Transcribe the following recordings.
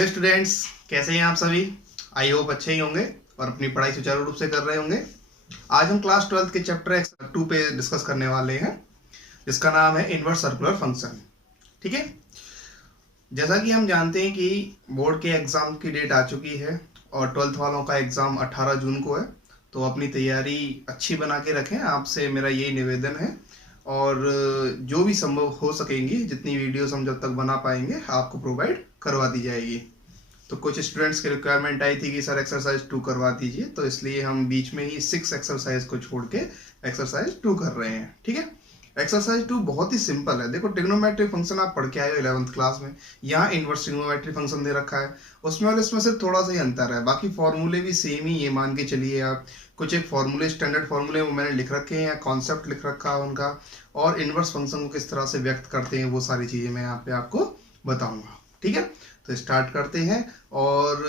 Hello students, कैसे हैं आप सभी। आई होप अच्छे ही होंगे और अपनी पढ़ाई सुचारू रूप से कर रहे होंगे। आज हम क्लास 12 के चैप्टर 2 पे डिस्कस करने वाले हैं, जिसका नाम है इनवर्स सर्कुलर फंक्शन। ठीक है, जैसा कि हम जानते हैं कि बोर्ड के एग्जाम की डेट आ चुकी है और 12th वालों का एग्जाम 18 जून को है, तो अपनी तैयारी अच्छी बना के रखें, आपसे मेरा यही निवेदन है। और जो भी संभव हो सकेंगी, जितनी वीडियोस हम जब तक बना पाएंगे आपको प्रोवाइड करवा दी जाएगी। तो कुछ स्टूडेंट्स की रिक्वायरमेंट आई थी कि सर एक्सरसाइज 2 करवा दीजिए, तो इसलिए हम बीच में ही 6 एक्सरसाइज को छोड़ के एक्सरसाइज 2 कर रहे हैं। ठीक है, एक्सरसाइज 2 बहुत ही सिंपल है। देखो, ट्रिग्नोमेट्रिक फंक्शन आप पढ़ के आए हो 11th क्लास में। यहाँ इनवर्स ट्रिग्नोमेट्रिक फंक्शन दे रखा है, उसमें और इसमें सिर्फ थोड़ा सा ही अंतर है, बाकी फॉर्मूले भी सेम ही, ये मान के चलिए आप। कुछ एक फॉर्मूले, स्टैंडर्ड फॉर्मूले वो मैंने लिख रखे हैं, कॉन्सेप्ट लिख रखा है उनका, और इनवर्स फंक्शन को किस तरह से व्यक्त करते हैं वो सारी चीजें मैं यहाँ पे आपको बताऊंगा। ठीक है, तो स्टार्ट करते हैं। और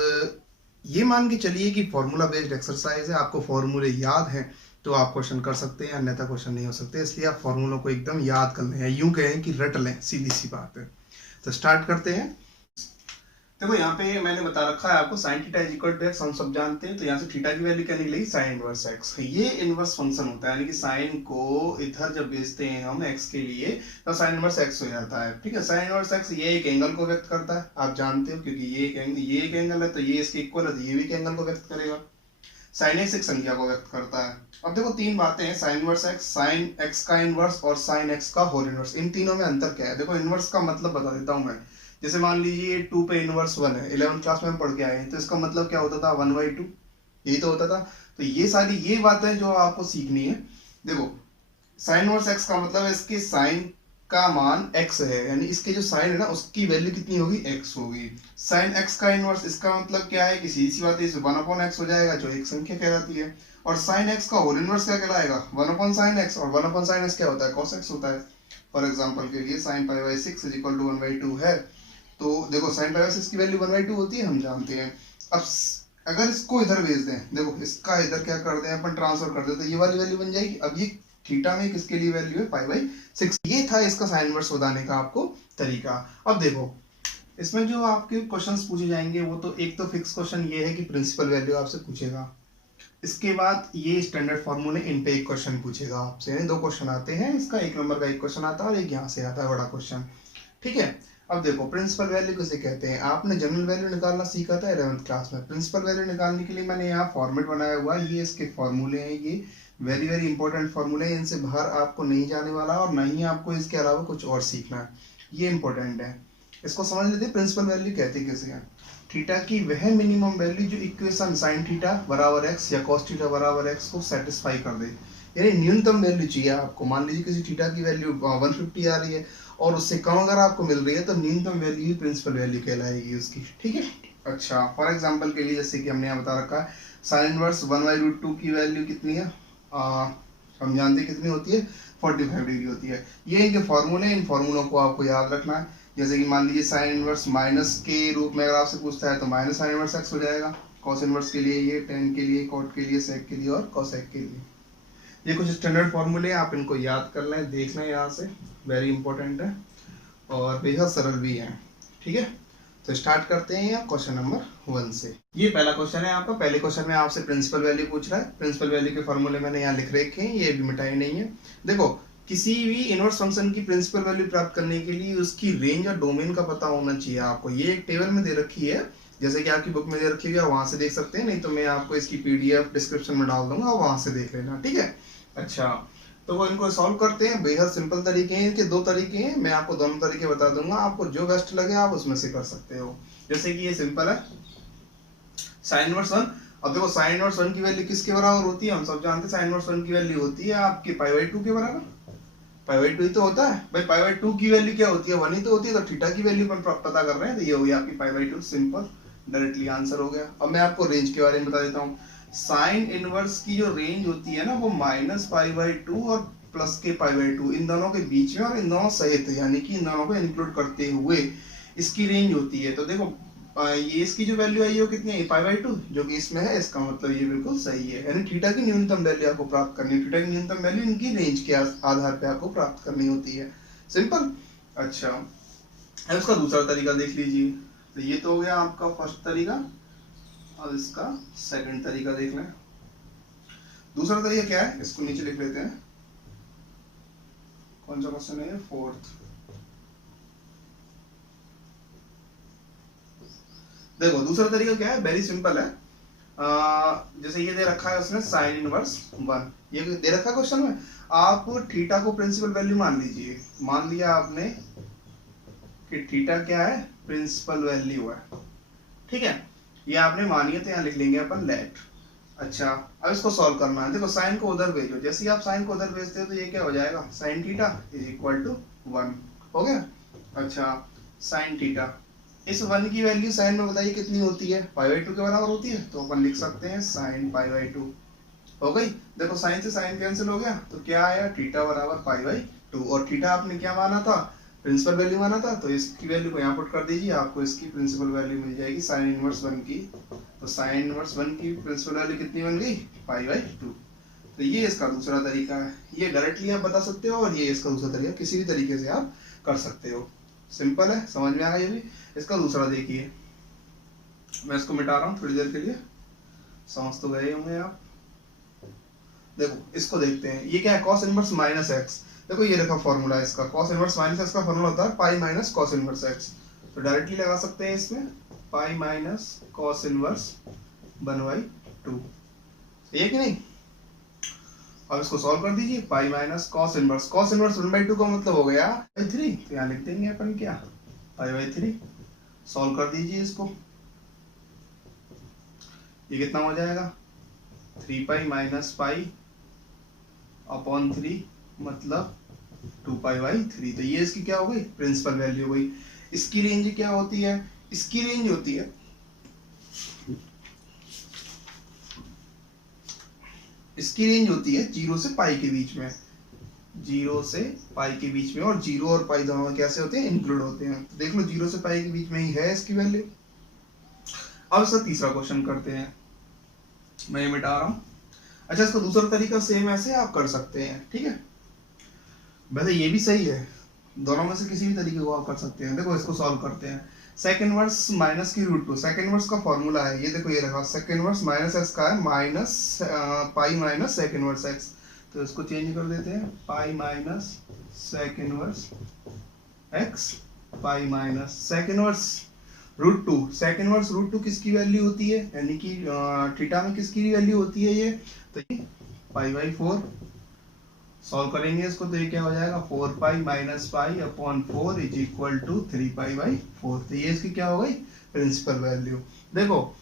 ये मान के चलिए कि फॉर्मूला बेस्ड एक्सरसाइज है, आपको फॉर्मूले याद हैं तो आप क्वेश्चन कर सकते हैं, अन्यथा क्वेश्चन नहीं हो सकते, इसलिए आप फॉर्मूलों को एकदम याद कर लें, यूं कहें कि रट लें, सीधी सी बात है। तो स्टार्ट करते हैं। देखो, यहाँ पे मैंने बता रखा है आपको sine theta is equal to x, हम सब जानते हैं। तो यहाँ से थीटा की वैल्यू क्या निकलेगी, साइन इनवर्स एक्स। ये इनवर्स फंक्शन होता है, यानी कि साइन को इधर जब भेजते हैं हम एक्स के लिए तो साइन इनवर्स एक्स हो जाता है। ठीक है, साइन इनवर्स एक्स ये एक एंगल को व्यक्त करता है, आप जानते हो, क्योंकि ये एक एंगल है तो ये इसके इक्वल है, तो ये भी एक एंगल को व्यक्त करेगा। साइन एक्स एक संख्या को व्यक्त करता है। अब देखो, तीन बातें हैं, sign inverse x, sine x का इनवर्स और साइन एक्स का होल इनवर्स। इन तीनों में अंतर क्या है? देखो, इनवर्स का मतलब बता देता हूं मैं। जैसे मान लीजिए 2 पे इनवर्स 1 है, 11th क्लास में हम पढ़ के आए हैं, तो इसका मतलब क्या होता था, 1/2, यही तो होता था। तो ये सारी ये बातें जो आपको सीखनी है। देखो, साइन इनवर्स एक्स का मतलब है इसके साइन का मान x है, यानी इसके जो साइन है ना उसकी वैल्यू कितनी होगी, x होगी। साइन x का इनवर्स, इसका मतलब क्या है कि सीधी सी बात है, 1/x हो जाएगा, जो एक संख्या कहलाती है। और साइन x का होल इनवर्स क्या कहलाएगा, 1/sin x, और 1/sin x क्या होता है, cos x होता है। फॉर एग्जांपल के लिए sin π/6 = 1/2 है, तो देखो sin π/6 की वैल्यू 1/2 होती है, हम जानते हैं। अब अगर इसको इधर भेज दें, देखो इसका इधर क्या कर दें अपन, ट्रांसफर कर दें, तो ये वाली वैल्यू बन जाएगी। अब ये थीटा में किसके लिए वैल्यू है, π/6। ये था इसका साइन इनवर्स बताने का आपको तरीका। अब देखो, इसमें जो आपके क्वेश्चंस पूछे जाएंगे वो तो एक तो फिक्स क्वेश्चन ये है कि प्रिंसिपल वैल्यू आपसे पूछेगा। इसके बाद ये स्टैंडर्ड फॉर्मूले, इन पे एक क्वेश्चन पूछेगा आपसे, यानी 2 क्वेश्चन आते हैं। इसका 1 नंबर का एक क्वेश्चन आता है और एक यहाँ से आता है बड़ा क्वेश्चन। ठीक है, अब देखो, प्रिंसिपल वैल्यू किसे कहते हैं, आपने जनरल वैल्यू निकालना सीखा था 11th क्लास में। प्रिंसिपल वैल्यू निकालने के लिए मैंने यहाँ फॉर्मेट बनाया हुआ है, ये इसके फॉर्मूले हैं, ये वेरी वेरी इंपॉर्टेंट फॉर्मूले हैं, इनसे बाहर आपको नहीं जाने वाला और ना ही आपको इसके अलावा कुछ और सीखना है, ये इंपॉर्टेंट है। इसको समझ लेते हैं, प्रिंसिपल वैल्यू कहते किसे हैं। थीटा की वह मिनिमम वैल्यू जो इक्वेशन साइन थीटा बराबर एक्स या कॉस थीटा बराबर एक्स को सेटिस्फाई कर दे, यानी न्यूनतम वैल्यू चाहिए आपको। मान लीजिए किसी थीटा की वैल्यू 150 आ रही है और उससे कम अगर आपको मिल रही है तो न्यूनतम वैल्यू ही प्रिंसिपल वैल्यू कहलाएगी उसकी। ठीक है, अच्छा, फॉर एग्जांपल के लिए जैसे कि हमने यहाँ बता रखा है, साइन इनवर्स 1/√2 की वैल्यू कितनी है, हम जानते कितनी होती है, 45 डिग्री होती है। ये इनके फॉर्मूले, इन फॉर्मूलों को आपको याद रखना है। जैसे कि मान लीजिए साइन इनवर्स माइनस के रूप में अगर आपसे पूछता है तो माइनस साइन इनवर्स एक्स हो जाएगा। कॉस इनवर्स के लिए ये, टेन के लिए, कॉट के लिए, सेक के लिए और कॉसेक के लिए। ये कुछ स्टैंडर्ड फॉर्मूले, आप इनको याद कर लें, देख लें, यहाँ से वेरी इंपॉर्टेंट है और बेहद सरल भी है। ठीक है, तो स्टार्ट करते हैं क्वेश्चन नंबर 1 से। ये पहला क्वेश्चन है आपका। पहले क्वेश्चन में आपसे प्रिंसिपल वैल्यू पूछ रहा है। प्रिंसिपल वैल्यू के फॉर्मूले मैंने यहाँ लिख रखे हैं, ये भी मिटाई नहीं है। देखो, किसी भी इनवर्स फंक्शन की प्रिंसिपल वैल्यू प्राप्त करने के लिए उसकी रेंज और डोमेन का पता होना चाहिए आपको। ये एक टेबल में दे रखी है, जैसे कि आपकी बुक में दे रखी है, वहां से देख सकते हैं, नहीं तो मैं आपको इसकी PDF डिस्क्रिप्शन में डाल दूंगा, वहां से देख लेना। ठीक है, अच्छा, तो वो इनको सॉल्व करते हैं। बेहद सिंपल तरीके हैं इनके, 2 तरीके हैं, मैं आपको दोनों तरीके बता दूंगा, आपको जो बेस्ट लगे आप उसमें से कर सकते हो। जैसे कि ये सिंपल है, साइन इनवर्स 1। अब देखो, साइन इनवर्स 1 की वैल्यू किसके बराबर होती है, हम सब जानते हैं साइन इनवर्स 1 की वैल्यू होती है आपके π/2 के बराबर। π/2 ही तो होता है भाई, π/2 की वैल्यू क्या होती है, 1 ही तो होती है। तो थीटा की वैल्यू पर पता कर रहे हैं, तो ये हो गई आपकी π/2, सिंपल, डायरेक्टली आंसर हो गया। अब मैं आपको रेंज के बारे में बता देता हूँ। साइन इनवर्स की जो रेंज होती है ना, वो -π/2 और प्लस के π/2, इन दोनों के बीच में और इन दोनों सहित, यानी कि इन दोनों को इंक्लूड करते हुए इसकी रेंज होती है। तो देखो, ये इसकी जो वैल्यू आई है वो कितनी है, π/2, जो कि इसमें है, इसका मतलब ये बिल्कुल सही है। यानी थीटा की न्यूनतम वैल्यू आपको प्राप्त करनी है, थीटा की न्यूनतम वैल्यू इनकी रेंज के आधार पे आपको प्राप्त करनी होती है, सिंपल। अच्छा, अब इसका दूसरा तरीका देख लीजिए। तो ये तो हो गया आपका फर्स्ट तरीका। अब इसका सेकंड तरीका देख लें। दूसरा तरीका क्या है, इसको नीचे लिख लेते हैं। कौन सा क्वेश्चन है, फोर्थ। देखो दूसरा तरीका क्या है, वेरी सिंपल है। जैसे ये दे रखा है उसने साइन इनवर्स 1, ये दे रखा है क्वेश्चन में। आप थीटा को प्रिंसिपल वैल्यू मान लीजिए। मान लिया आपने कि थीटा क्या है, प्रिंसिपल वैल्यू है, ठीक है। ये आपने मानी है तो यहाँ लिख लेंगे अपन लेट। अच्छा, अब इसको सॉल्व करना है। देखो साइन को उधर भेजो, जैसे ही आप साइन को उधर भेजते हो तो ये क्या हो जाएगा, sine theta is equal to 1 हो गया। अच्छा, साइन थीटा, इस 1 की वैल्यू साइन में बताइए कितनी होती है, π/2 के बराबर होती है, तो अपन लिख सकते हैं साइन π/2 हो गई। देखो साइन से साइन कैंसिल हो गया, तो क्या आया, थीटा बराबर π/2। और थीटा आपने क्या माना था, प्रिंसिपल वैल्यू माना था, तो इसकी वैल्यू को यहाँ पुट कर दीजिए, आपको इसकी प्रिंसिपल वैल्यू मिल जाएगी साइन इनवर्स 1 की। तो साइन इनवर्स 1 की प्रिंसिपल वैल्यू कितनी बन गई, π/2। तो ये इसका दूसरा तरीका है। ये डायरेक्टली आप बता सकते हो और ये इसका दूसरा तरीका, किसी भी तरीके से आप कर सकते हो। सिंपल है, समझ में आ गया। ये भी इसका दूसरा देखिए, मैं इसको मिटा रहा हूँ थोड़ी देर के लिए, समझ तो गए होंगे आप। देखो इसको देखते हैं, ये क्या है, cos इनवर्स माइनस एक्स। देखो ये रखा फॉर्मूला है इसका, cos इनवर्स माइनस एक्स का फॉर्मूला होता है पाई माइनस cos इनवर्स एक्स। तो डायरेक्टली लगा सकते हैं इसमें, पाई माइनस cos इनवर्स 1/2, सही है कि नहीं। अब इसको सॉल्व कर दीजिए, पाई माइनस cos इनवर्स 1/2 का मतलब हो गया 3, तो यहाँ लिख देंगे अपन क्या, π/3। सॉल्व कर दीजिए इसको, ये कितना हो जाएगा, 3π माइनस पाई अपॉन 3 मतलब 2π/3। तो ये इसकी क्या हो गई, प्रिंसिपल वैल्यू हो गई। इसकी रेंज क्या होती है, इसकी रेंज होती है, इसकी रेंज होती है 0 से पाई के बीच में, 0 से पाई के बीच में। और 0 और पाई दोनों कैसे होते हैं, इंक्लूड होते हैं। तो देख लो 0 से पाई के बीच में ही है इसकी वैल्यू। अब इसका तीसरा क्वेश्चन करते हैं, मैं ये मिटा रहा हूं। अच्छा, इसका दूसरा तरीका सेम ऐसे आप कर सकते हैं, ठीक है। वैसे ये भी सही है, दोनों में से किसी भी तरीके को आप कर सकते हैं। देखो इसको सॉल्व करते हैं, सेक इनवर्स माइनस की रूट 2। सेक इनवर्स का फॉर्मूला है, ये देखो ये रखा, सेक इनवर्स माइनस एक्स का है, minus pi minus sec inverse x. तो इसको चेंज कर देते हैं, pi minus sec inverse x, pi minus sec inverse root 2। Sec inverse root 2 किसकी वैल्यू होती है, यानी कि थीटा में किसकी वैल्यू होती है ये, तो ये π/4। सॉल्व करेंगे इसको तो ये क्या हो जाएगा, 4π minus pi upon 4 is equal to 3π/4। तो ये इसकी क्या हो गई, प्रिंसिपल वैल्यू। देखो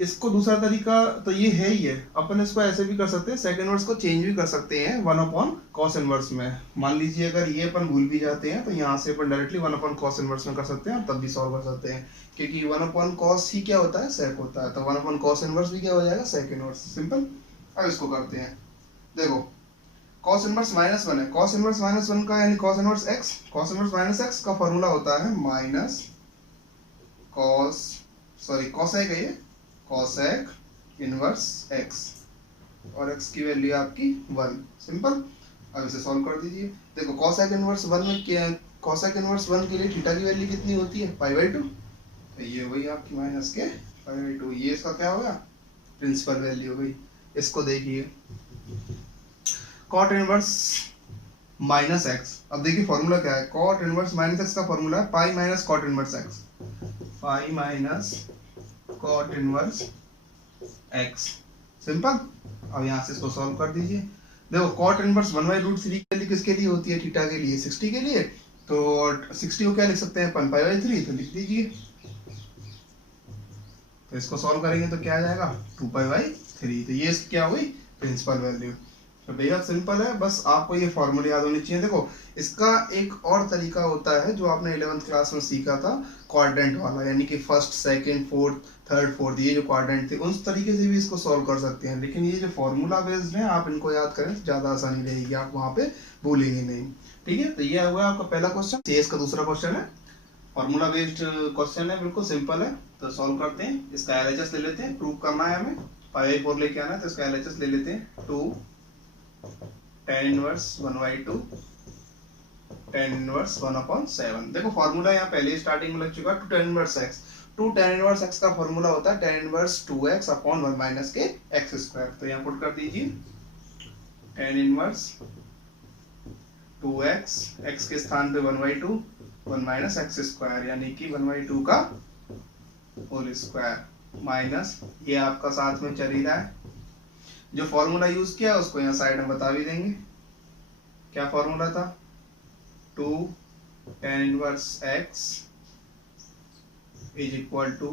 इसको दूसरा तरीका तो ये है ही है, अपन इसको ऐसे भी कर सकते हैं, सेक इनवर्स को चेंज भी कर सकते हैं 1/cos इनवर्स में। मान लीजिए अगर ये अपन भूल भी जाते हैं तो यहाँ से अपन डायरेक्टली 1/cos इनवर्स में कर सकते हैं और तब भी सॉल्व कर सकते हैं, क्योंकि 1/cos ही क्या होता है, सेक होता है। तो 1/cos इनवर्स भी क्या हो जाएगा, सेक इनवर्स। सिंपल। अब इसको करते हैं, देखो cos इनवर्स -1 है, cos इनवर्स -1 का यानी cos inverse x, cos inverse minus x का फॉर्मूला होता है माइनस cosec है ये, cosec इनवर्स x, और x की वैल्यू आपकी 1। सिंपल। अब इसे सॉल्व कर दीजिए। देखो cosec इनवर्स 1 में क्या, cosec इनवर्स 1 के लिए थीटा की वैल्यू कितनी होती है, π/2। तो ये वही आपकी माइनस के π/2, ये इसका क्या होगा, प्रिंसिपल वैल्यू हो गई। इसको देखिए, cot इनवर्स माइनस एक्स। अब देखिए फॉर्मूला क्या है, cot इनवर्स माइनस एक्स का फॉर्मूला है pi minus cot inverse x, pi minus cot inverse x. Simple. अब यहाँ से इसको सॉल्व कर दीजिए। देखो cot इनवर्स 1/√3 की वैल्यू किसके लिए होती है, थीटा के लिए, 60 के लिए। तो 60 को क्या लिख सकते हैं अपन, π/3, तो लिख दीजिए। तो इसको सॉल्व करेंगे तो क्या आ जाएगा, 2π/3। तो ये इसकी क्या हो गई, प्रिंसिपल वैल्यू। तो बेहद सिंपल है, बस आपको ये फॉर्मूले याद होने चाहिए। देखो इसका एक और तरीका होता है जो आपने 11th क्लास में सीखा था, क्वाड्रेंट वाला, यानी कि first, second, fourth, third, fourth, ये जो क्वाड्रेंट थे उस तरीके से भी इसको सॉल्व कर सकते हैं। लेकिन ये जो फॉर्मूला बेस्ड है, आप इनको याद करें तो ज्यादा आसानी रहेगी, आप वहां पे भूलेंगे नहीं। ठीक है, तो ये हुआ आपका पहला क्वेश्चन। CS का दूसरा क्वेश्चन है, फॉर्मूला बेस्ड क्वेश्चन है, बिल्कुल सिंपल है। तो सॉल्व करते हैं, इसका LHS ले लेते हैं, प्रूव करना है हमें, π/4 लेके आना है, तो इसका LHS ले लेते हैं, 2 tan इनवर्स 1/2 tan इनवर्स 1/7। देखो फॉर्मूला यहाँ पहले स्टार्टिंग में लग चुका है, two tan inverse x। Two tan inverse x का फॉर्मूला होता है tan inverse 2x upon 1 minus के एक्स स्क्वायर। तो यहाँ पुट कर दीजिए tan इनवर्स 2x, x के स्थान पे 1/2, 1 माइनस एक्स स्क्वायर, यानी कि 1/2 का होल स्क्वायर माइनस ये आपका साथ में चल ही रहा है। जो फॉर्मूला यूज किया उसको यहाँ साइड में बता भी देंगे। क्या फॉर्मूला था? 2 tan inverse x is equal to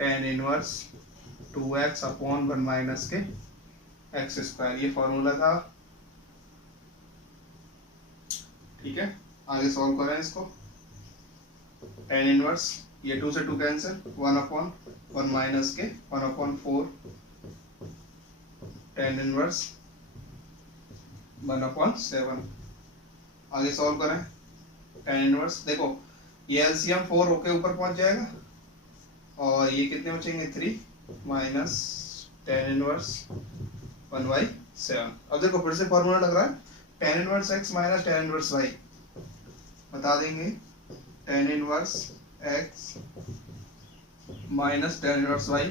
tan inverse 2x upon 1 minus के एक्स स्क्वायर, ये फॉर्मूला था। ठीक है, आगे सॉल्व करें इसको। tan इनवर्स, ये 2 से 2 कैंसिल, 1/1 माइनस के 1/4 tan इनवर्स 1/7। आगे सॉल्व करें tan इनवर्स। देखो ये एलसीएम 4 होके ऊपर पहुंच जाएगा और ये कितने बचेंगे 3 माइनस tan इनवर्स 1/7। अब देखो फिर से फॉर्मूला लग रहा है tan inverse x minus tan inverse y। बता देंगे tan inverse x minus tan inverse y,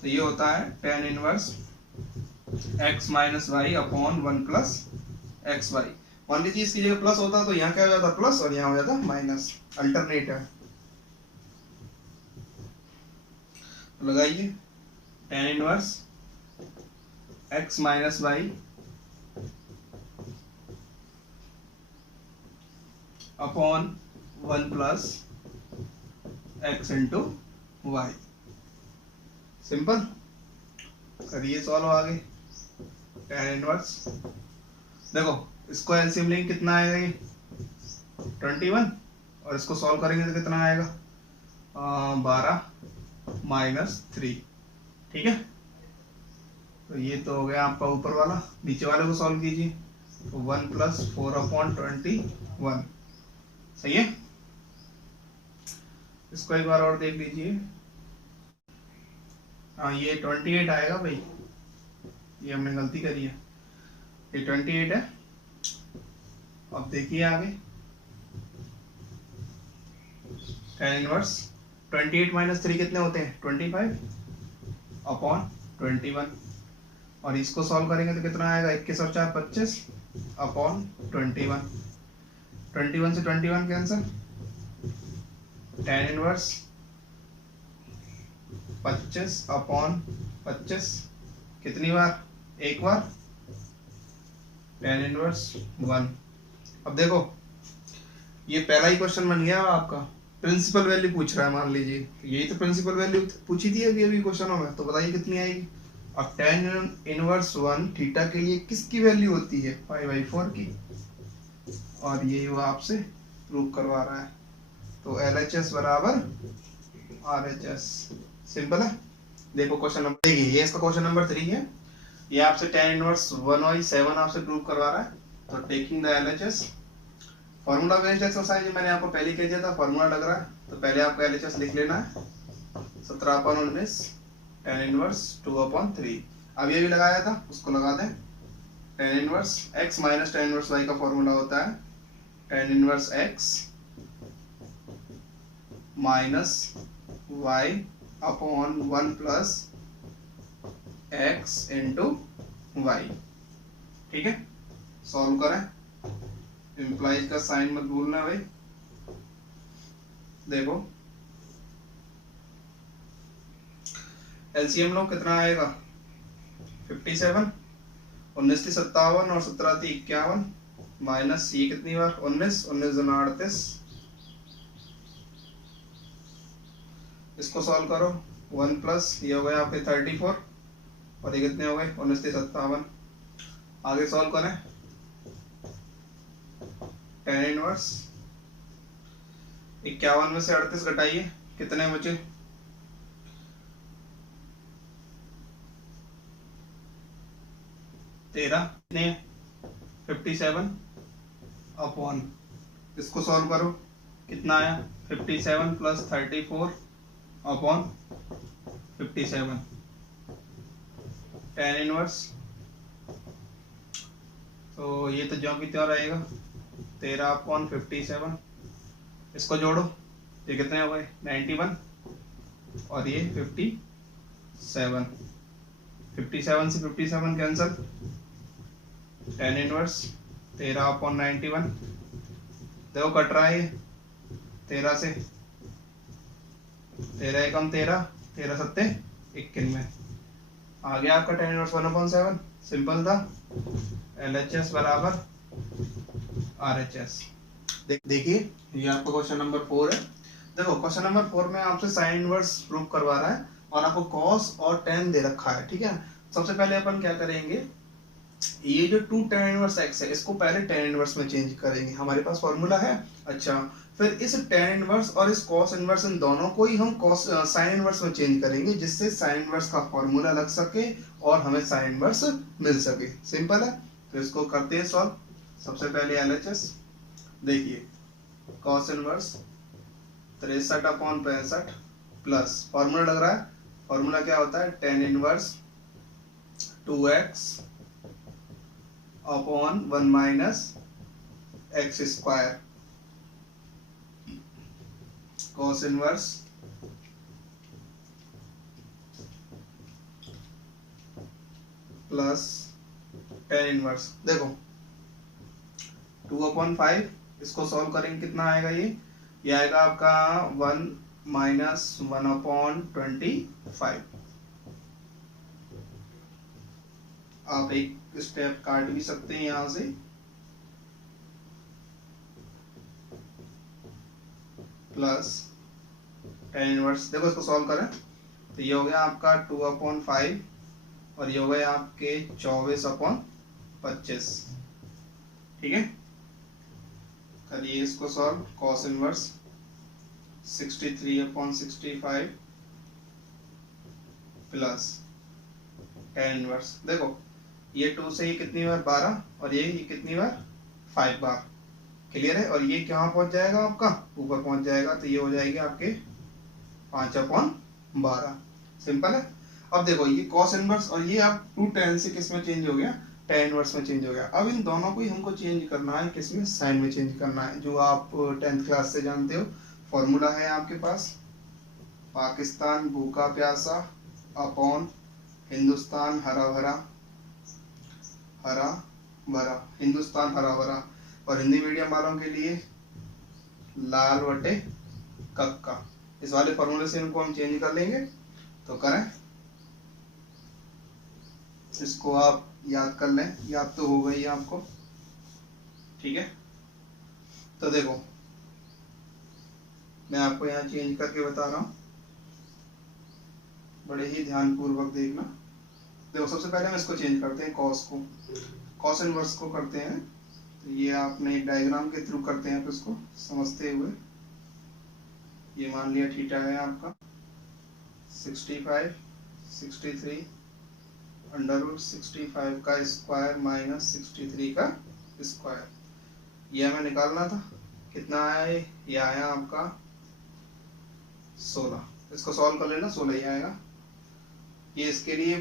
तो ये होता है tan inverse x minus y upon 1 plus x y. मान लीजिए इसकी जगह प्लस होता तो यहाँ क्या हो जाता प्लस और यहाँ हो जाता माइनस, अल्टरनेट है। लगाइए tan inverse x minus y upon 1 plus x into y. Simple, करिए सॉल्व आगे। tan इनवर्स, देखो इसको एलसीएम लेंगे कितना आएगा ये 21 और इसको सॉल्व करेंगे तो कितना आएगा 12 माइनस 3। ठीक है, तो ये तो हो गया आपका ऊपर वाला। नीचे वाले को सॉल्व कीजिए तो 1 प्लस 4/21। सही है, इसको एक बार और देख लीजिए। हाँ ये 28 आएगा भाई, ये हमने गलती करी है, ये 28 है। अब देखिए आगे tan इनवर्स 28 माइनस 3 कितने होते हैं 25 अपॉन 21, और इसको सॉल्व करेंगे तो कितना आएगा 21 और 4 25 अपॉन 21। 21 से 21 कैंसिल, tan इनवर्स 25 अपॉन 25 कितनी बार, एक बार, tan इनवर्स 1। अब देखो ये पहला ही क्वेश्चन बन गया आपका, प्रिंसिपल वैल्यू पूछ रहा है। मान लीजिए यही तो प्रिंसिपल वैल्यू पूछी थी अभी क्वेश्चनों में, तो बताइए कितनी आएगी। अब tan इनवर्स 1 थीटा के लिए किसकी वैल्यू होती है 5/4 की, और ये वो आपसे प्रूव करवा रहा है। तो LHS बराबर RHS। सिंपल है। देखो क्वेश्चन नंबर, देखिए ये इसका क्वेश्चन नंबर 3 है। ये आपसे tan इनवर्स 1/7 आपसे प्रूव करवा रहा है। तो taking the LHS, formula based exercise मैंने आपको पहले कह दिया था, फॉर्मूला लग रहा है तो पहले आपको LHS लिख लेना है 17/19 tan इनवर्स 2/3। अब ये भी लगाया था उसको लगा दें। tan inverse x minus tan inverse y का फॉर्मूला होता है tan inverse x minus y upon 1 plus x into y। ठीक है, सॉल्व करें। इम्प्लाइज का साइन मत भूलना भाई। देखो एलसीएम लो कितना आएगा 57, 19 थी 57 और 17 थी 51 माइनस ये कितनी बार 19, 19 दूना 38। इसको सॉल्व करो 1 प्लस ये हो गया आपके 34 और ये कितने हो गए 19 थी 57। आगे सॉल्व करें tan इनवर्स 51 में से 38 घटाइए कितने बचे 13, कितने 57 अपॉन, इसको सॉल्व करो कितना आया 57 प्लस 34 अपॉन 57 tan इनवर्स। तो ये तो जो भी त्यों रहेगा 13/57। इसको जोड़ो, ये कितने हो गए 91 और ये 57। 57 से 57 कैंसल, tan इनवर्स 13/91। देखो कट रहा है 13 से, 13 एकम 13, 13 सत्ते 91। आ गया आपका tan इनवर्स 1/7। सिंपल था। LHS बराबर RHS। देखिए ये आपका क्वेश्चन नंबर 4 है। देखो क्वेश्चन नंबर 4 में आपसे साइन इनवर्स प्रूव करवा रहा है और आपको कॉस और tan दे रखा है, ठीक है। सबसे पहले अपन क्या करेंगे, ये जो 2 tan इनवर्स x है इसको पहले tan इनवर्स में चेंज करेंगे। हमारे पास फॉर्मूला है। अच्छा, फिर इस tan इनवर्स और इस cos इनवर्स इन दोनों को ही हम cos sin इनवर्स में चेंज करेंगे, जिससे sin इनवर्स का फॉर्मूला लग सके और हमें sin इनवर्स मिल सके। सिंपल है। तो इसको करते हैं सॉल्व। सबसे पहले LHS देखिए, cos इनवर्स 63/65 प्लस फॉर्मूला लग रहा है। फॉर्मूला क्या होता है, tan inverse 2x upon 1 minus x square, cos inverse plus tan inverse. देखो 2/5, इसको सॉल्व करेंगे कितना आएगा, ये आएगा आपका 1 माइनस 1/25। आप एक स्टेप काट भी सकते हैं यहां से, प्लस tan इनवर्स। देखो इसको सॉल्व करें तो ये हो गया आपका 2/5 और ये हो गया आपके 24/25, ठीक है। करिए इसको solve. cos inverse 63/65 plus tan inverse. देखो ये 2 से ये कितनी बार 12 और ये कितनी बार 5 बार। क्लियर है। और ये कहाँ पहुंच जाएगा, आपका ऊपर पहुंच जाएगा। तो ये हो जाएगी आपके 5/12। सिंपल है। अब देखो ये cos इनवर्स और ये आप 2 tan से किस में चेंज हो गया, tan इनवर्स में चेंज हो गया। अब इन दोनों को ही हमको चेंज करना है, किसमें, साइन में चेंज करना है, जो आप 10th क्लास से जानते हो। फॉर्मूला है आपके पास, पाकिस्तान भूखा प्यासा अपॉन हिंदुस्तान हरा भरा, हरा भरा, हिंदुस्तान हरा भरा। और हिंदी मीडियम वालों के लिए लाल वटे कक्का। इस वाले फॉर्मूले से इनको हम चेंज कर लेंगे। तो करें, इसको आप याद कर लें, याद तो हो गई आपको, ठीक है। तो देखो मैं आपको यहाँ चेंज करके बता रहा हूँ, बड़े ही ध्यानपूर्वक देखना। देखो सबसे पहले हम इसको चेंज करते हैं, cos को, cos इनवर्स को करते हैं। तो ये आपने एक डायग्राम के थ्रू करते हैं, तो इसको समझते हुए, ये मान लिया थीटा है आपका 65, 63 √65 का स्क्वायर माइनस 63 का स्क्वायर। ये हमें निकालना था। कितना आया ये आया आपका 16। इसको सॉल्व कर लेना, 16 ही आएगा। ये इसके लिए,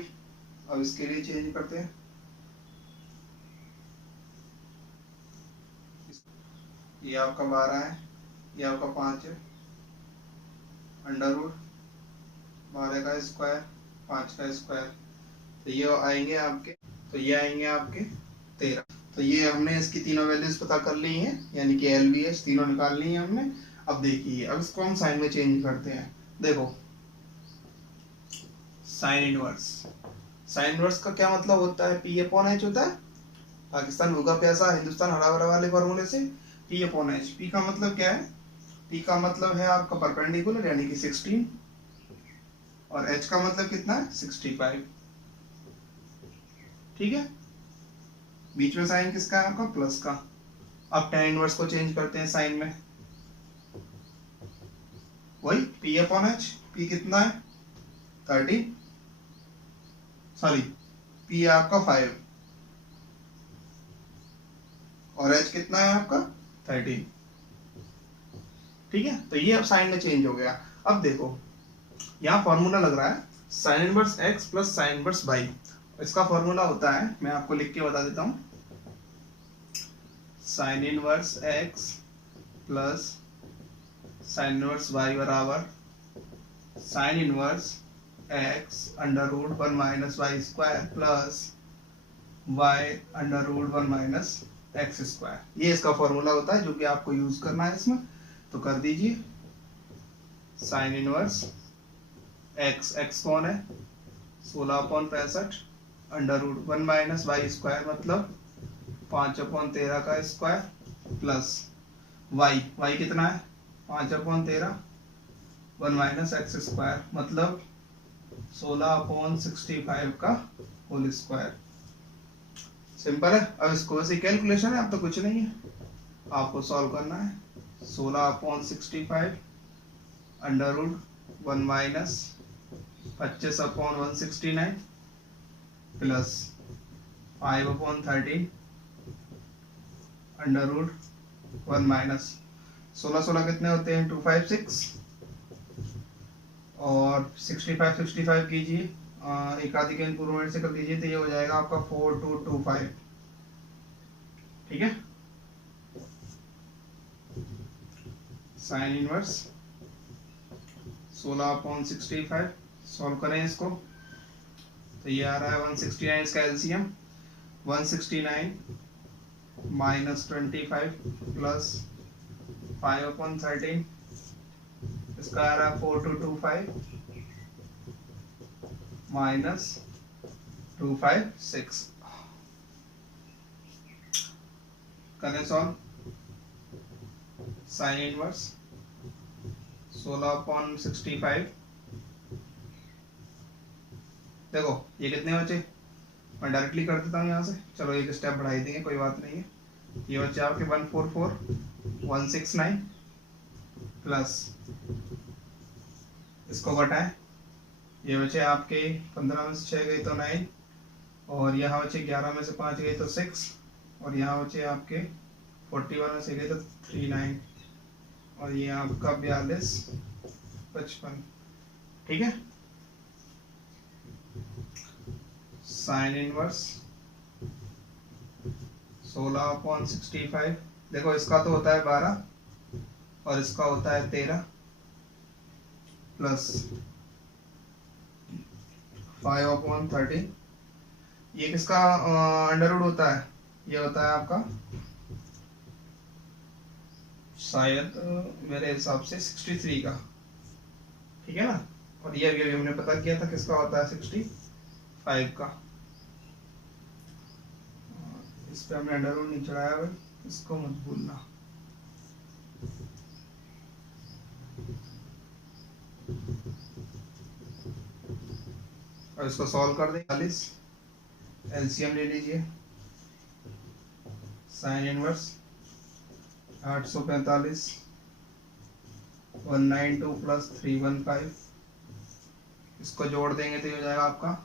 अब इसके लिए चेंज करते हैं। ये आपका 12 है, ये आपका 5 है, √12 का स्क्वायर 5 का स्क्वायर। तो ये आएंगे आपके, तो ये आएंगे आपके 13। तो ये हमने इसकी तीनों वैल्यूज पता कर ली हैं, यानी कि LVS तीनों निकाल ली हैं हमने। अब देखिए, अब इसको हम साइन में चेंज करते हैं। देखो साइन इनवर्स, साइन इनवर्स का क्या मतलब होता है, P/H होता है। पाकिस्तान भूखा प्यासा हिंदुस्तान हरा भरा वाले फॉर्मूले से P/H। P का मतलब क्या है, P का मतलब है आपका परपेंडिकुलर यानी कि 16 और H का मतलब कितना है 65, ठीक है। बीच में साइन किसका है आपका, प्लस का। अब tan इनवर्स को चेंज करते हैं साइन में, वही P/H। P कितना है 30, सॉरी P आपका 5 और H कितना है आपका 13, ठीक है। तो ये अब साइन में चेंज हो गया। अब देखो यहाँ फॉर्मूला लग रहा है sine inverse x plus sine inverse y। इसका फॉर्मूला होता है, मैं आपको लिख के बता देता हूँ, sine inverse X plus sine inverse Y बराबर sine inverse X under root 1 minus Y square plus Y under root 1 minus x square. ये इसका फॉर्मूला होता है जो कि आपको यूज करना है इसमें। तो कर दीजिए साइन इनवर्स एक्स, एक्स कौन है 16/65 under root 1 minus Y square मतलब 5/13 का स्क्वायर प्लस वाई, वाई कितना है 5/13 1 माइनस एक्स स्क्वायर मतलब 16/65 का होल स्क्वायर। सिंपल है। अब इसको वैसे कैलकुलेशन है, अब तो कुछ नहीं है, आपको सॉल्व करना है। 16/65 under root 1 minus 25/169 plus 5/13 under root 1 minus 16 कितने होते हैं 256 और 65 कीजिए, एक आधी के इंप्रूवमेंट से कर दीजिए तो ये हो जाएगा आपका 4225। ठीक है। साइन इनवर्स 16/65 सॉल्व करें इसको तो ये आ रहा है 169, इसका एलसीएम 169 माइनस 25 प्लस 5/13 इसका आ रहा है 4225 माइनस 256। करें सॉल्व। साइन इनवर्स 16/65 देखो ये कितने बचे, मैं डायरेक्टली कर देता हूँ यहाँ से, चलो एक स्टेप बढ़ाई देंगे कोई बात नहीं है। ये बचे आपके 144,169 प्लस इसको घटाएं, ये बचे आपके 15 में से 6 गई तो 9 और यहाँ बचे 11 में से 5 गई तो 6 और यहाँ बचे आपके 41 में से गई तो 39 और ये आपका 42,55। ठीक है। साइन इनवर्स 16/65 देखो इसका तो होता है 12 और इसका होता है 13 प्लस 5/13 ये किसका अंडर रूट होता है, ये होता है आपका शायद मेरे हिसाब से 63 का। ठीक है ना। और ये अभी हमने पता किया था किसका होता है 65 का। इस पे हमने अंडर रूट नहीं चढ़ाया भाई, इसको मत भूलना। और इसको सॉल्व कर दें 40, एलसीएम ले लीजिए। साइन इनवर्स 845 192 प्लस 315 इसको जोड़ देंगे तो ये हो जाएगा आपका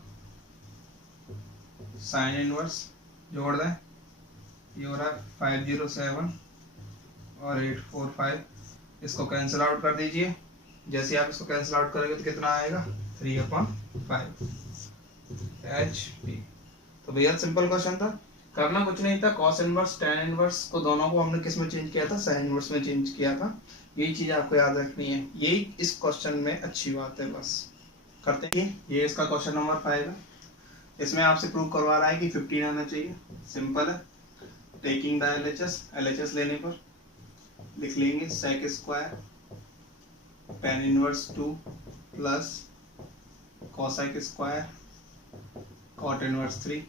साइन इनवर्स, जोड़ दें ये हो रहा है 507 और 845, इसको कैंसिल आउट कर दीजिए। जैसे आप इसको कैंसिल आउट करेंगे तो कितना आएगा 3/5 HP। तो भैया सिंपल क्वेश्चन था, करना कुछ नहीं था। कॉस इनवर्स टेन इनवर्स को दोनों को हमने किस में चेंज किया था, साइन इनवर्स में चेंज किया था। यही चीज आपको याद रखनी है, यही इस क्वेश्चन में अच्छी बात है। बस करते हैं। ये इसका क्वेश्चन नंबर 5 है। इसमें आपसे प्रूव करवा रहा है कि 15 आना चाहिए। सिंपल है। टेकिंग द LHS लेने पर लिख लेंगे sec square tan inverse 2 plus cosec square cot inverse 3।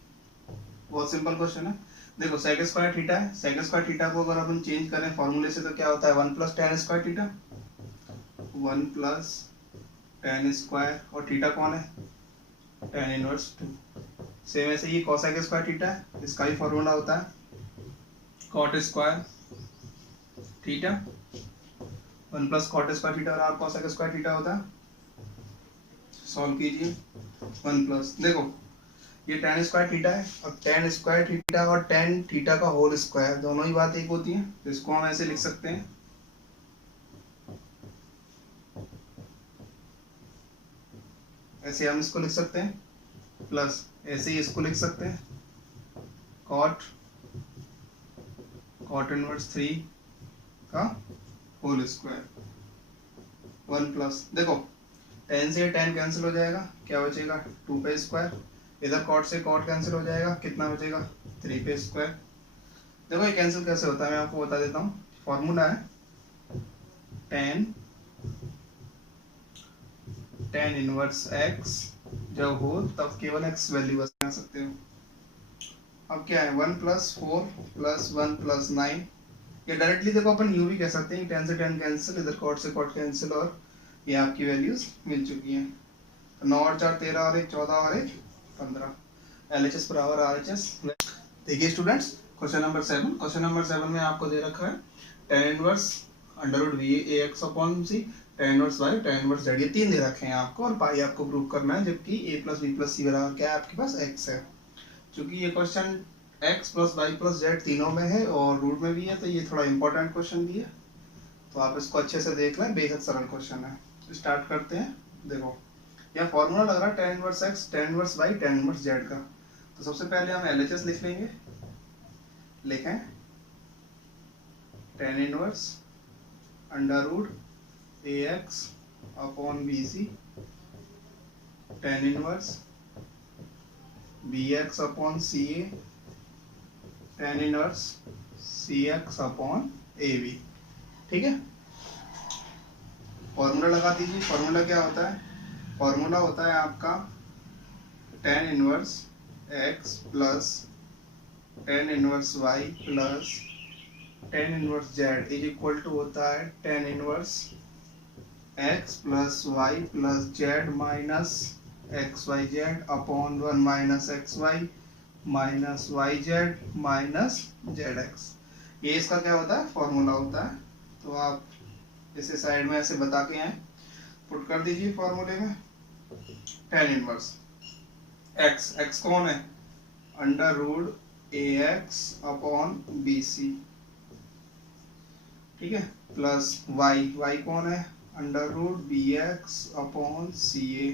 बहुत सिंपल क्वेश्चन है। देखो सेक स्क्वायर थीटा है, सेक स्क्वायर थीटा को अगर अपन चेंज करें फॉर्मूले से तो क्या होता है 1 plus ten square theta, 1 plus ten square और थीटा कौन है टेन इनवर्स 2। सेम ऐसे ही कोसेक स्क्वायर थीटा है, इसका भी फॉर्मूला होता है cot square theta, 1 plus cot square theta और कोसेक स्क्वायर थीटा होता है। सॉल्व कीजिए 1 प्लस, देखो ये टेन स्क्वायर थीटा है और टेन स्क्वायर थीटा और टेन थीटा का होल स्क्वायर दोनों ही बात एक होती है। तो इसको हम ऐसे लिख सकते हैं ऐसे हम इसको लिख सकते हैं प्लस ऐसे ही इसको लिख सकते हैं कॉट कॉट इनवर्स 3 का होल स्क्वायर 1 प्लस, देखो 10 से 10 कैंसिल हो जाएगा, क्या बचेगा 2 पे स्क्वायर, इधर कॉट से कॉट कैंसिल हो जाएगा, कितना बचेगा 3 पे स्क्वायर। देखो ये कैंसिल कैसे होता है मैं आपको बता देता हूँ। फॉर्मूला है tan इनवर्स x, जब हो तब केवल x वैल्यू बता सकते हो। अब क्या है 1 प्लस 4 प्लस 1 प्लस 9, ये डायरेक्टली देखो अपन यूं भी कह सकते हैं 10 से 10 कैंसिल, इधर कॉट से कॉट कैंसिल, और ये आपकी वैल्यूज मिल चुकी हैं। 9 और 4 13 और 1 14 और 1 15, LHS बराबर RHS। देखिए students question number 7, question number 7 में आपको दे रखा है tan inverse under root v a x upon c, tan inverse y, tan inverse z, ये तीन दे रखे हैं आपको, और पाई आपको प्रूव करना है, जबकि a plus b plus c बराबर क्या है आपके पास x है। क्योंकि ये question x plus y plus z तीनों में है और रूट में भी है, तो ये थोड़ा इंपॉर्टेंट क्वेश्चन भी है, तो आप इसको अच्छे से देख लें, बेहद सरल क्वेश्चन है। स्टार्ट करते हैं। देखो यहाँ फॉर्मूला लग रहा है tan inverse x, tan inverse y, tan inverse z का। तो सबसे पहले हम LHS लिख लेंगे, लिखें tan inverse under root ax upon bc, tan inverse bx upon ca, tan inverse cx upon ab। ठीक है, फॉर्मूला लगा दीजिए। फॉर्मूला क्या होता है, फॉर्मूला होता है आपका tan inverse x plus tan inverse y plus tan inverse z is equal to होता है tan inverse x plus y plus z minus x y z upon 1 minus x y minus y z minus z x. ये इसका क्या होता है formula होता है। तो आप इसे साइड में ऐसे बता के आए, पुट कर दीजिए फॉर्मूले में। tan इनवर्स x, x कौन है under root A x upon B सी, ठीक है, प्लस y, y कौन है under root B X upon C A,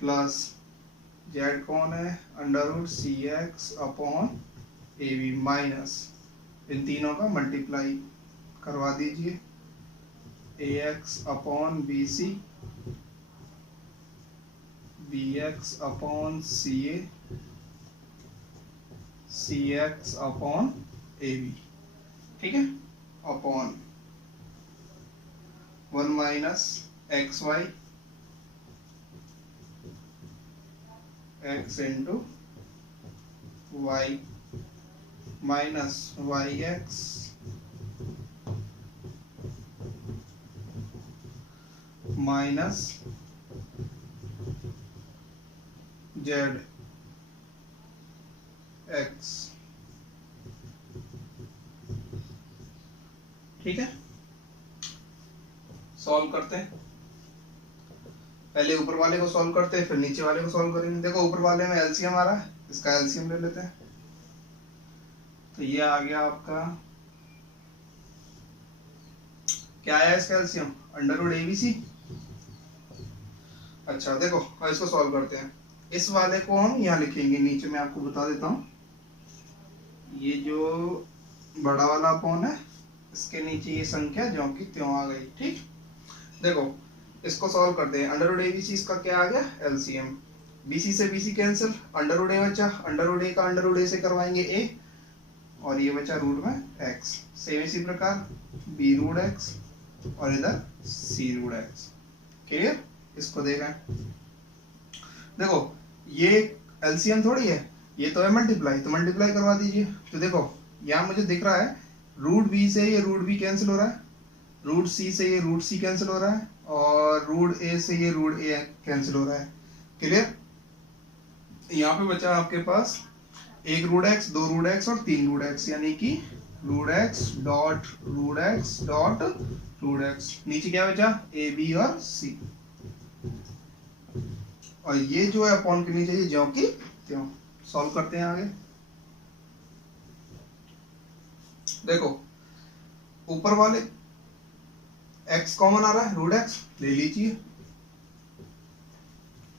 plus z कौन है under root C X upon A B, minus इन तीनों का मल्टीप्लाई करवा दीजिए, A x upon B C, B X upon C A, C X upon A B, ठीक है, upon 1 minus x Y X into Y minus Y x minus z x. ठीक है, solve करते हैं। पहले ऊपर वाले को सॉल्व करते हैं, फिर नीचे वाले को सॉल्व करेंगे। देखो ऊपर वाले में एलसीएम आ रहा है, इसका एलसीएम ले लेते हैं। तो ये आ गया आपका, क्या आया इसका एलसीएम अंडर रूट एबीसी। अच्छा देखो इसको सॉल्व करते हैं। इस वाले को हम यहाँ लिखेंगे, नीचे मैं आपको बता देता हूँ, ये जो बड़ा वाला अपॉन है इसके नीचे ये संख्या ज्यों की त्यों आ गई। ठीक, देखो इसको सॉल्व करते हैं। अंडर रूट एबीसी इसका क्या आ गया एलसीएम, बीसी से बीसी कैंसिल, अंडर रूट ए बचा, अंडर रूट ए का अंडर रूट ए से करवाएंगे ए, और ये बचा रूट में एक्स। सेम इसी प्रकार बी रूट एक्स और इधर सी रूट एक्स। क्लियर, इसको देखें। देखो ये एलसीएम थोड़ी है, ये तो है मल्टीप्लाई, तो मल्टीप्लाई करवा दीजिए। तो देखो यहाँ मुझे दिख रहा है रूट बी से ये रूट बी कैंसिल हो रहा है, रूट सी से ये रूट सी कैंसिल हो रहा है, और रूट ए से ये रूट ए कैंसिल हो रहा है। क्लियर, यहाँ पे बचा आपके पास एक रूट एक्स, दो रूट एक्स और तीन रूट एक्स, यानी कि root x dot root x dot root x. नीचे क्या बचा ए बी और सी, और ये जो है अपॉन के नीचे ये ज्यों की त्यों। सॉल्व करते हैं आगे। देखो ऊपर वाले x कॉमन आ रहा है, रूट x ले लीजिए,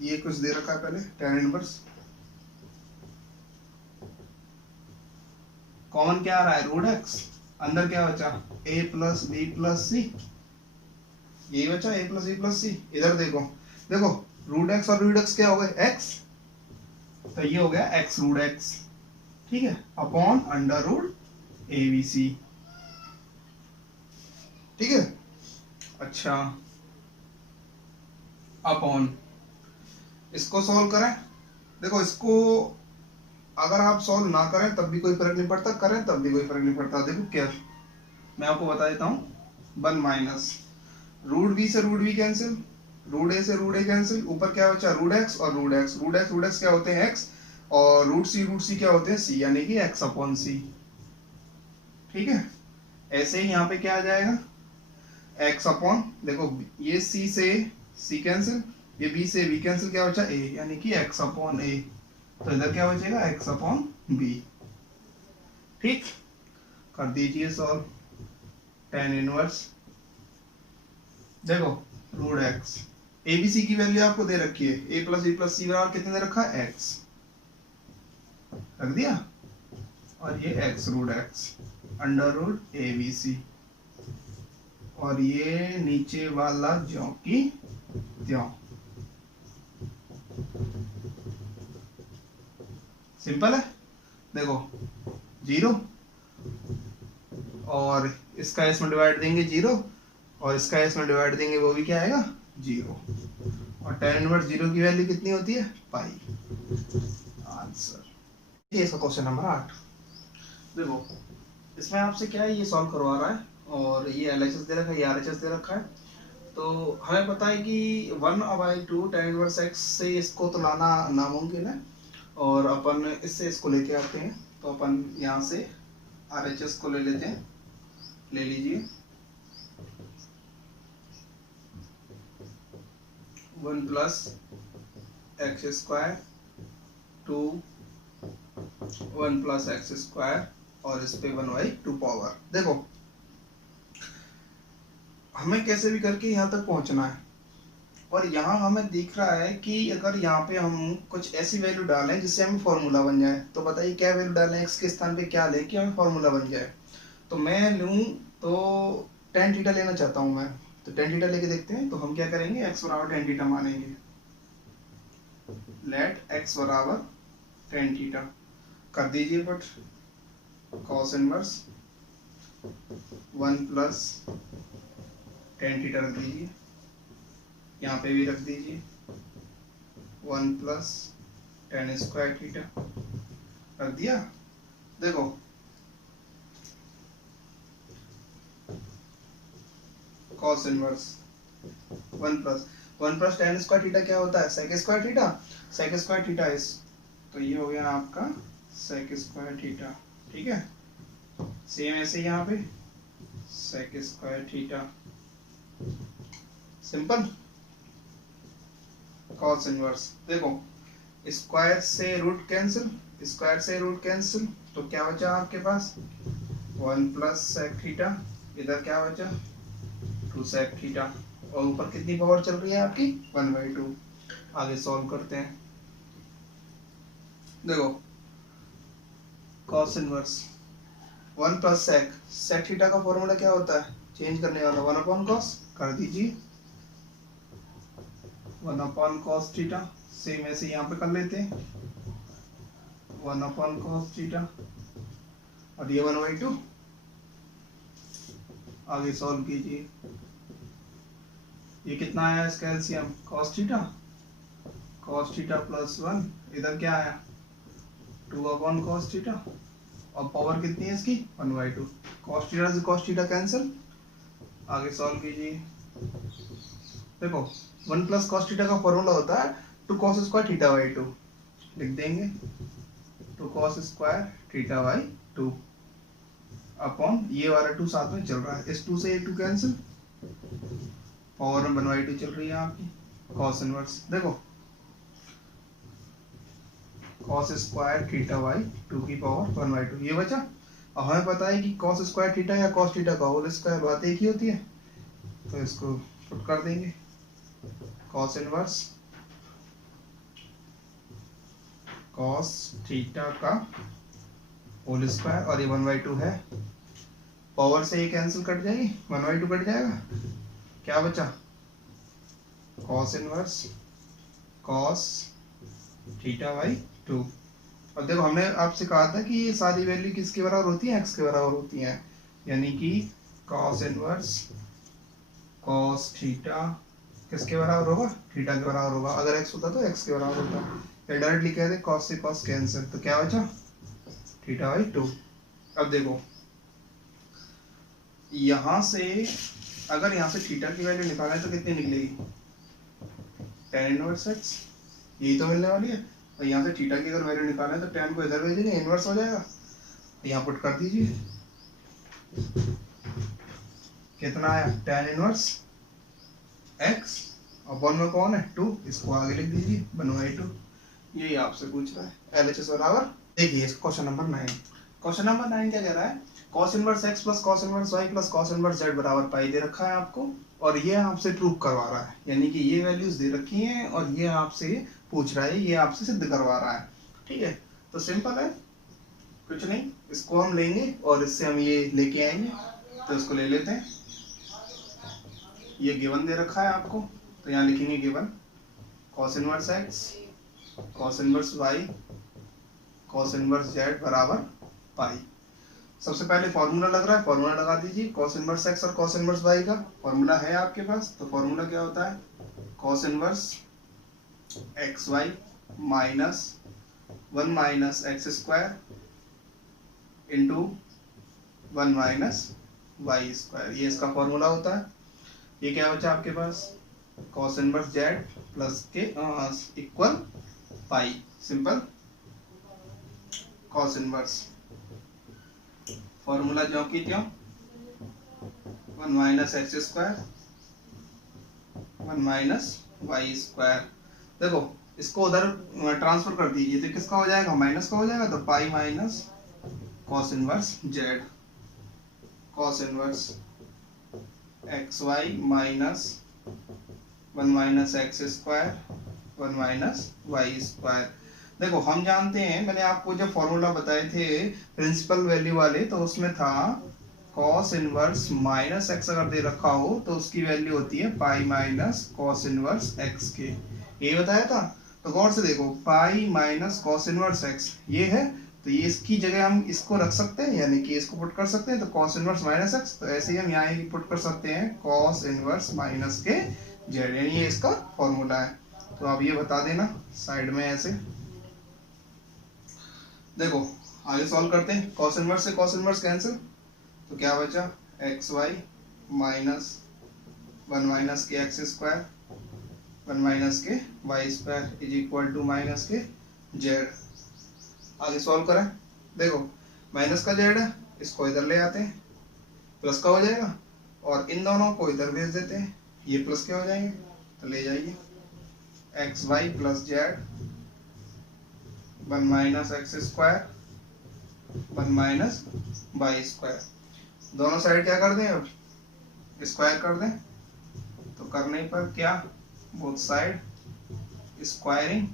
ये कुछ दे रखा है पहले tan इनवर्स, कॉमन क्या आ रहा है रूट x, अंदर क्या बचा, a प्लस बी प्लस सी, यही बचा a प्लस बी प्लस सी। इधर देखो देखो रूट एक्स और रूट एक्स क्या हो गए x, तो ये हो गया x रूट x, ठीक है, upon under root a b सी, ठीक है। अच्छा अपॉन, इसको सॉल्व करें, देखो इसको अगर आप सॉल्व ना करें तब भी कोई फर्क नहीं पड़ता, करें तब भी कोई फर्क नहीं पड़ता। देखो क्या, मैं आपको बता देता हूं, 1 माइनस रूट बी से root b cancel, root a से रूट ए कैंसिल, ऊपर क्या बचा रूट एक्स और root x, root x root x क्या होते हैं एक्स, और रूट सी क्या होते हैं सी, यानी कि एक्स अपॉन सी, ठीक है। ऐसे ही यहाँ पे क्या आ जाएगा एक्स अपॉन, देखो ये सी से सी कैंसिल, ये बी से बी कैंसिल, क्या बचा ए, यानी कि एक्स अपॉन ए, तो इधर क्या बचेगा एक्स अपॉन बी, ठीक। कर दीजिए सॉल्व, tan इनवर्स, देखो root x, a b c की वैल्यू आपको दे रखी है, a plus b plus c बराबर कितने दे रखा है एक्स, रख दिया, और ये x root x under root a b c, और ये नीचे वाला ज्यों की त्यों, सिंपल है। देखो 0 और इसका इसमें डिवाइड देंगे 0, और इसका इसमें डिवाइड देंगे वो भी क्या आएगा 0, और tan इनवर्स 0 की वैल्यू कितनी होती है पाई, आंसर। ये इसका क्वेश्चन नंबर 8। देखो इसमें आपसे क्या है, ये सॉल्व करवा रहा है, और ये LHS दे रखा है, ये RHS दे रखा है, तो हमें पता है कि 1/2 tan इनवर्स x से इसको तो लाना नामुमकिन है, और अपन इससे इसको लेके आते हैं, तो अपन यहाँ से RHS को ले लेते हैं, ले लीजिए 1 plus x square 2 1 plus x square, और इस पे 1/2 पावर। देखो हमें कैसे भी करके यहाँ तक पहुँचना है, और यहाँ हमें दिख रहा है कि अगर यहाँ पे हम कुछ ऐसी वैल्यू डालें जिससे हमें फॉर्मूला बन जाए, तो बताइए क्या वैल्यू डालें, एक्स के स्थान पे क्या लें कि हमें फॉर्मूला बन जाए। तो मैं लूँ तो tan थीटा लेना चाहता हूँ मैं, तो tan थीटा लेके देखते हैं। तो हम क्या करेंगे, x बराबर tan थीटा मानेंगे, लेट x बराबर tan थीटा, कर दीजिए but cos inverse 1 plus tan theta रख दीजिए, यहाँ पे भी रख दीजिए 1 प्लस tan स्क्वायर थीटा, रख दिया। देखो cos inverse 1 plus tan square theta क्या होता है sec square theta, sec square theta इस, तो ये हो गया आपका sec स्क्वायर थीटा, ठीक है। सेम ऐसे यहाँ पे sec square theta, simple. cos inverse, देखो स्क्वायर से रूट कैंसिल, स्क्वायर से रूट कैंसिल, तो क्या बचा आपके पास 1 प्लस sec थीटा, इधर क्या बचा 2 sec थीटा, और ऊपर कितनी पावर चल रही है आपकी 1/2। आगे सॉल्व करते हैं। देखो cos inverse 1 plus sec theta का फॉर्मूला क्या होता है, चेंज करने वाला 1 अपॉन cos, कर दीजिए 1 अपॉन cos थीटा, सेम ऐसे यहाँ पे कर लेते हैं 1 अपॉन cos थीटा, और ये 1/2। आगे सॉल्व कीजिए, ये कितना आया इसका एलसीएम cos थीटा प्लस 1, इधर क्या आया 2 अपॉन cos थीटा, और पावर कितनी है इसकी 1/2, cos थीटा से cos थीटा कैंसिल। आगे सॉल्व कीजिए, देखो 1 प्लस cos थीटा का फॉर्मूला होता है 2 cos स्क्वायर थीटा बाई 2, लिख देंगे 2 cos square theta by 2 upon ये वाला 2 साथ में चल रहा है, इस 2 से ये 2 कैंसिल, पावर में 1/2 चल रही है आपकी cos इनवर्स। देखो cos स्क्वायर थीटा बाई 2 की पावर 1/2, ये बचा। और हमें पता है कि cos स्क्वायर थीटा या cos थीटा का होल स्क्वायर बात एक ही होती है, तो इसको पुट कर देंगे cos इनवर्स cos थीटा का होल स्क्वायर, और ये 1/2 है, पावर से ये कैंसिल कट जाएगी, 1/2 कट जाएगा, क्या बचा cos inverse cos theta by 2। और देखो हमने आपसे कहा था कि ये सारी वैल्यू किसके बराबर होती है, एक्स के बराबर होती हैं, यानी कि कॉस इनवर्स कॉस थीटा किसके बराबर होगा, थीटा के बराबर होगा। अगर एक्स होता तो एक्स के बराबर होता, या डायरेक्टली कह दे कॉस से कॉस कैंसिल, तो क्या बचा थीटा बाई 2। अब देखो यहां से अगर यहाँ से थीटा की वैल्यू निकालें तो कितनी निकलेगी, tan इनवर्स एक्स, यही तो मिलने वाली है। और यहाँ से थीटा की अगर वैल्यू निकालें तो tan को इधर भेजेंगे, इनवर्स हो जाएगा, यहाँ पुट कर दीजिए, कितना आया tan इनवर्स x, और वन में कौन है 2, इसको आगे लिख दीजिए 1/2। यही आपसे पूछ रहा है LHS बराबर। देखिए इसका क्वेश्चन नंबर 9, क्वेश्चन नंबर 9 क्या कह रहा है, cos inverse x plus cos inverse y plus cos inverse z बराबर पाई दे रखा है आपको, और ये आपसे प्रूव करवा रहा है, यानी कि ये वैल्यूज दे रखी हैं और ये आपसे पूछ रहा है, ये आपसे सिद्ध करवा रहा है। ठीक है, तो सिंपल है, कुछ नहीं, इसको हम लेंगे और इससे हम ये लेके आएंगे, तो इसको ले लेते हैं। ये गिवन दे रखा है आपको, तो यहाँ लिखेंगे given cos inverse x cos inverse y cos inverse z बराबर पाई। सबसे पहले फॉर्मूला लग रहा है, फॉर्मूला लगा दीजिए, cos इनवर्स x और cos इनवर्स y का फॉर्मूला है आपके पास। तो फॉर्मूला क्या होता है, cos inverse xy minus 1 minus x square into 1 minus Y square, ये इसका फॉर्मूला होता है। ये क्या बचा आपके पास, cos इनवर्स z प्लस के equal pi, simple cos inverse formula जो की त्यों 1 minus x square 1 minus Y square. देखो इसको उधर ट्रांसफर कर दीजिए तो किसका हो जाएगा, माइनस का हो जाएगा, तो pi minus cos inverse z cos inverse x y minus 1 minus x square 1 minus Y square. देखो हम जानते हैं, मैंने आपको जब फॉर्मूला बताए थे प्रिंसिपल वैल्यू वाले, तो उसमें था cos इनवर्स माइनस एक्स अगर दे रखा हो तो उसकी वैल्यू होती है पाई माइनस cos इनवर्स एक्स के, ये बताया था। तो गौर से देखो पाई माइनस cos इनवर्स एक्स ये है, तो ये इसकी जगह हम इसको रख सकते हैं, यानी कि इसको पुट कर सकते हैं, तो cos इनवर्स माइनस एक्स, तो ऐसे ही हम यहाँ पुट कर सकते हैं cos इनवर्स माइनस के z, यानी ये इसका फॉर्मूला है। तो आप ये बता देना साइड में ऐसे। देखो आगे सॉल्व करते हैं, cos इनवर्स से cos इनवर्स कैंसिल, तो क्या बचा एक्स वाई माइनस 1 माइनस के एक्स स्क्वायर 1 माइनस के Y square is equal to minus के जेड। आगे सॉल्व करें, देखो माइनस का जेड है, इसको इधर ले आते हैं, प्लस का हो जाएगा, और इन दोनों को इधर भेज देते हैं, ये प्लस के हो जाएंगे, तो ले जाइए x y plus z 1 minus x square 1 minus Y square. दोनों साइड क्या कर दें, अब स्क्वायर कर दें, तो करने पर क्या बोथ साइड स्क्वायरिंग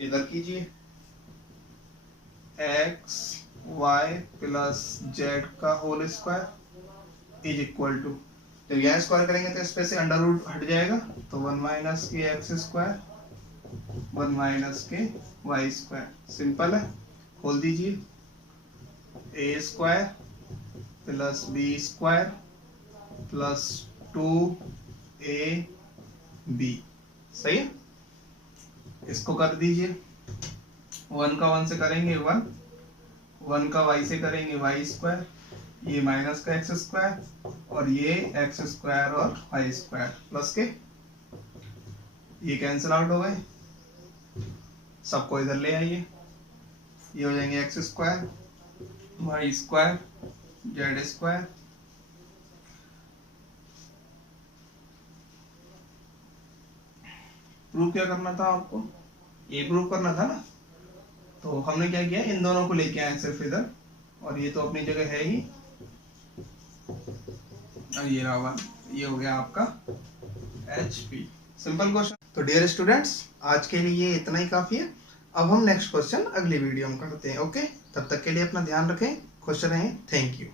इधर कीजिए, एक्स वाई प्लस जेड का whole square is equal to, जब यहाँ स्क्वायर करेंगे तो इस पे से अंडर रूट हट जाएगा, तो 1 माइनस के एक्स स्क्वायर 1 माइनस के वाई स्क्वायर, सिंपल है, खोल दीजिए A square plus B square plus 2ab, सही है। इसको कर दीजिए, 1 का 1 से करेंगे 1 1 का y से करेंगे वाई स्क्वायर, ये माइनस का एक्स स्क्वायर और ये एक्स स्क्वायर और वाई स्क्वायर प्लस के, ये कैंसिल आउट हो गए, सबको इधर ले आइए, ये हो जाएंगे x square y square z square, prove क्या करना था आपको, ये प्रूव करना था ना, तो हमने क्या किया, इन दोनों को लेके आए सिर्फ इधर, और ये तो अपनी जगह है ही, और ये रहा 1, ये हो गया आपका HP, सिंपल क्वेश्चन। तो डियर स्टूडेंट्स आज के लिए इतना ही काफी है, अब हम नेक्स्ट क्वेश्चन अगली वीडियो में करते हैं। ओके, तब तक के लिए अपना ध्यान रखें, खुश रहें, थैंक यू।